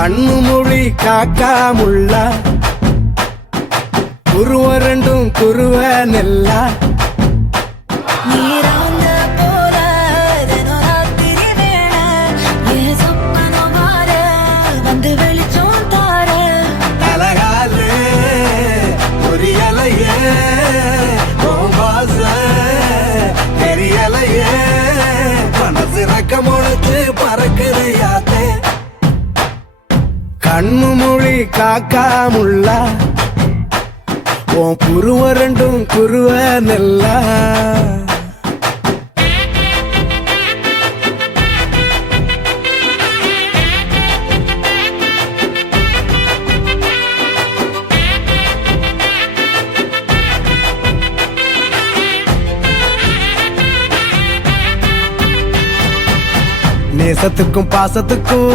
கண்ணு மொழி காக்காமுள்ள குருவ ரெண்டும் குருவ நெல்லா பறக்குதையாத்தே கண்ணு மொழி காக்காமுள்ள உன் குருவ ரெண்டும் குருவ நெல்லா நேசத்துக்கும் பாசத்துக்கும்